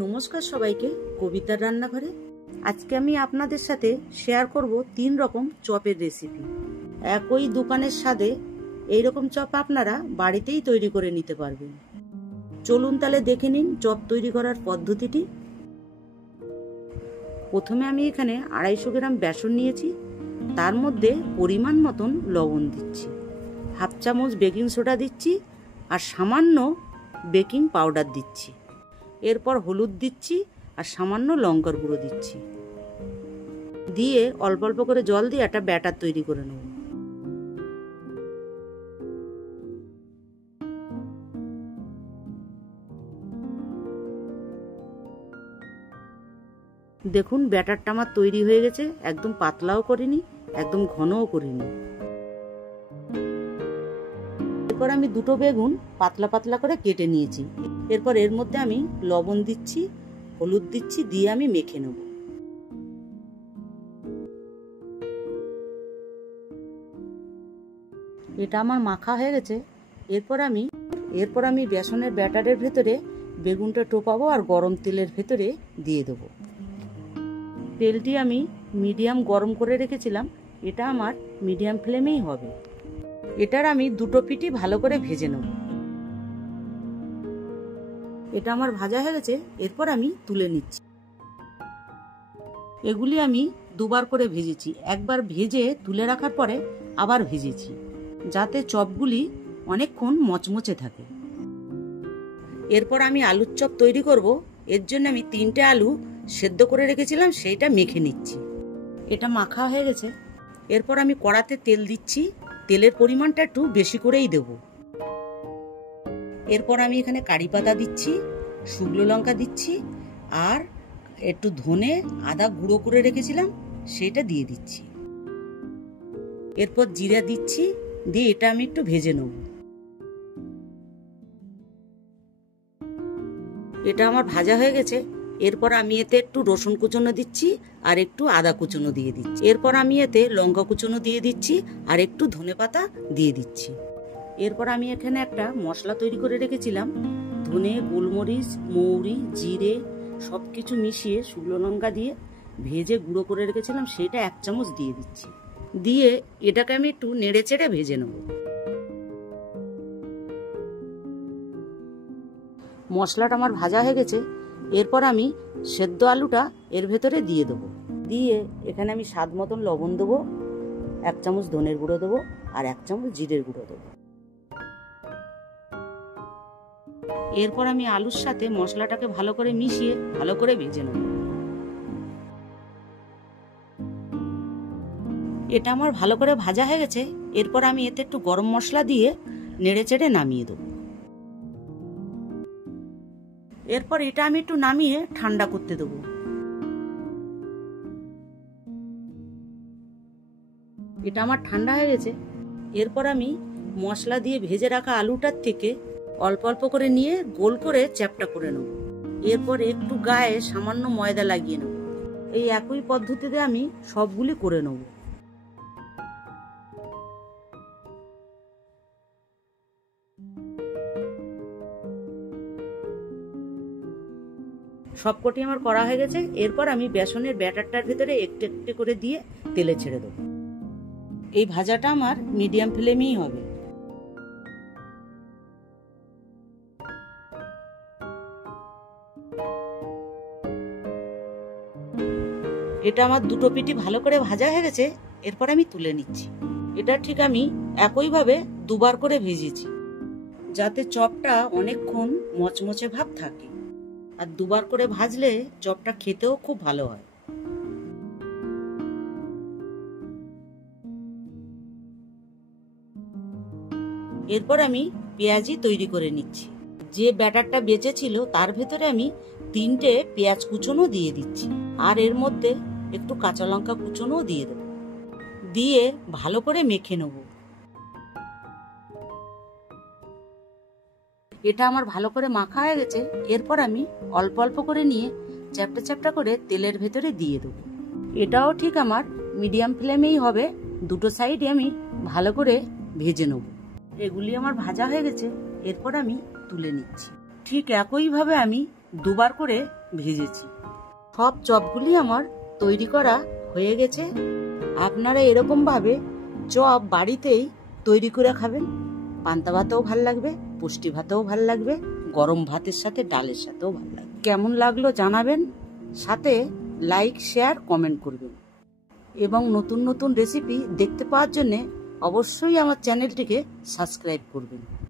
নমস্কার সবাইকে, কবিতার রান্নাঘরে। আজকে আমি আপনাদের সাথে শেয়ার করব 3 রকম চপের রেসিপি। একই দোকানের স্বাদে এই রকম চপ আপনারা বাড়িতেই তৈরি করে নিতে পারবেন। চলুন তাহলে দেখে নিন চপ তৈরি করার পদ্ধতিটি। প্রথমে আমি এখানে 250 গ্রাম বেসন নিয়েছি, তার মধ্যে পরিমাণ মতন লবণ দিচ্ছি, হাফ চামচ বেকিং সোডা দিচ্ছি আর সামান্য বেকিং পাউডার দিচ্ছি। এরপর হলুদ দিচ্ছি আর সামান্য লঙ্কার গুঁড়ো দিচ্ছি, দিয়ে অল্প অল্প করে জল দিয়ে একটা ব্যাটার তৈরি করে নেব। দেখুন ব্যাটারটা আমার তৈরি হয়ে গেছে, একদম পাতলাও করিনি, একদম ঘনও করিনি। এরপর আমি 2টো বেগুন পাতলা পাতলা করে কেটে নিয়েছি। এরপর এর মধ্যে আমি লবণ দিচ্ছি, হলুদ দিচ্ছি, দিয়ে আমি মেখে নেব। এটা আমার মাখা হয়ে গেছে। এরপর আমি বেসনের ব্যাটারের ভেতরে বেগুনটা টোপাবো আর গরম তেলের ভেতরে দিয়ে দেবো। তেলটি আমি মিডিয়াম গরম করে রেখেছিলাম, এটা আমার মিডিয়াম ফ্লেমেই হবে। এটার আমি 2টো পিঠই ভালো করে ভেজে নেব। এটা আমার ভাজা হয়ে গেছে, এরপর আমি তুলে নিচ্ছি। এগুলি আমি 2বার করে ভেজেছি, একবার ভেজে তুলে রাখার পরে আবার ভেজেছি, যাতে চপগুলি অনেকক্ষণ মচমচে থাকে। এরপর আমি আলুর চপ তৈরি করব। এর জন্য আমি 3টে আলু সেদ্ধ করে রেখেছিলাম, সেইটা মেখে নিচ্ছি। এটা মাখা হয়ে গেছে। এরপর আমি কড়াতে তেল দিচ্ছি, তেলের পরিমাণটা একটু বেশি করেই দেব। এরপর আমি এখানে কারি পাতা দিচ্ছি, শুকনো লঙ্কা দিচ্ছি আর একটু ধনে আদা গুঁড়ো করে রেখেছিলাম সেটা দিয়ে দিচ্ছি। এরপর জিরা দিচ্ছি, দিয়ে এটা আমি একটু ভেজে নেব। এটা আমার ভাজা হয়ে গেছে। এরপর আমি এতে একটু রসুন কুচনো দিচ্ছি আর একটু আদা কুচনো দিয়ে দিচ্ছি। এরপর আমি এতে লঙ্কা কুচনো দিয়ে দিচ্ছি আর একটু ধনেপাতা দিয়ে দিচ্ছি। এরপর আমি এখানে একটা মশলা তৈরি করে রেখেছিলাম, ধনে, গোলমরিচ, মৌরি, জিরে সবকিছু মিশিয়ে শুকনো লঙ্কা দিয়ে ভেজে গুঁড়ো করে রেখেছিলাম, সেটা 1 চামচ দিয়ে দিচ্ছি। দিয়ে এটাকে আমি একটু নেড়ে চেড়ে ভেজে নেব। মশলাটা আমার ভাজা হয়ে গেছে। এরপর আমি সেদ্ধ আলুটা এর ভেতরে দিয়ে দেবো। দিয়ে এখানে আমি স্বাদ মতন লবণ দেবো, 1 চামচ ধনের গুঁড়ো দেবো আর 1 চামচ জিরের গুঁড়ো দেবো। এরপর আমি আলুর সাথে মশলাটাকে ভালো করে মিশিয়ে ভালো করে ভেজে নেব। এটা আমার ভালো করে ভাজা হয়ে গেছে। এরপর আমি এতে একটু গরম মশলা দিয়ে নেড়ে চেড়ে নামিয়ে দেবো। এরপর এটা আমি একটু নামিয়ে ঠান্ডা করতে দেবো। এটা আমার ঠান্ডা হয়ে গেছে। এরপর আমি মশলা দিয়ে ভেজে রাখা আলুটার থেকে অল্প অল্প করে নিয়ে গোল করে চ্যাপটা করে নেব। এরপর একটু গায়ে সামান্য ময়দা লাগিয়ে নেব। এই একই পদ্ধতিতে আমি সবগুলি করে নেব। সবকটি আমার করা হয়ে গেছে। এরপর আমি বেসনের ব্যাটারটার ভিতরে একটু একটু করে দিয়ে তেলে ছেড়ে দেবো। এই ভাজাটা আমার মিডিয়াম ফ্লেমেই হবে। এটা আমার 2টো পিঠই ভালো করে ভাজা হয়ে গেছে। এরপর আমি তুলে নিচ্ছি। এটা ঠিক আমি একইভাবে 2বার করে ভেজেছি, যাতে চপটা অনেকক্ষণ মচমচে ভাব থাকে। আর 2বার করে ভাজলে চপটা খেতেও খুব ভালো হয়। এরপর আমি পেঁয়াজি তৈরি করে নিচ্ছি। যে ব্যাটারটা বেঁচে ছিল তার ভেতরে আমি 3টে পেঁয়াজ কুচনো দিয়ে দিচ্ছি আর এর মধ্যে একটু কাঁচা লঙ্কা কুচনো দিয়ে দেব। দিয়ে ভালো করে মেখে নেব। এটা আমার ভালো করে মাখা হয়ে গেছে। এরপর আমি অল্প অল্প করে নিয়ে চ্যাপটা চ্যাপটা করে তেলের ভেতরে দিয়ে দেবো। এটাও ঠিক আমার মিডিয়াম ফ্লেমেই হবে। 2টো সাইডে আমি ভালো করে ভেজে নেব। এগুলি আমার ভাজা হয়ে গেছে। এরপর আমি তুলে নিচ্ছি। ঠিক একইভাবে আমি 2বার করে ভেজেছি। সব চপগুলি আমার তৈরি করা হয়ে গেছে। আপনারা এরকমভাবে চপ বাড়িতেই তৈরি করে খাবেন। পান্তা ভাতেও ভাল লাগবে, পুষ্টি ভাতেও ভাল লাগবে, গরম ভাতের সাথে ডালের সাথেও ভাল লাগবে। কেমন লাগলো জানাবেন, সাথে লাইক, শেয়ার, কমেন্ট করবেন এবং নতুন নতুন রেসিপি দেখতে পাওয়ার জন্য অবশ্যই আমার চ্যানেলটিকে সাবস্ক্রাইব করবেন।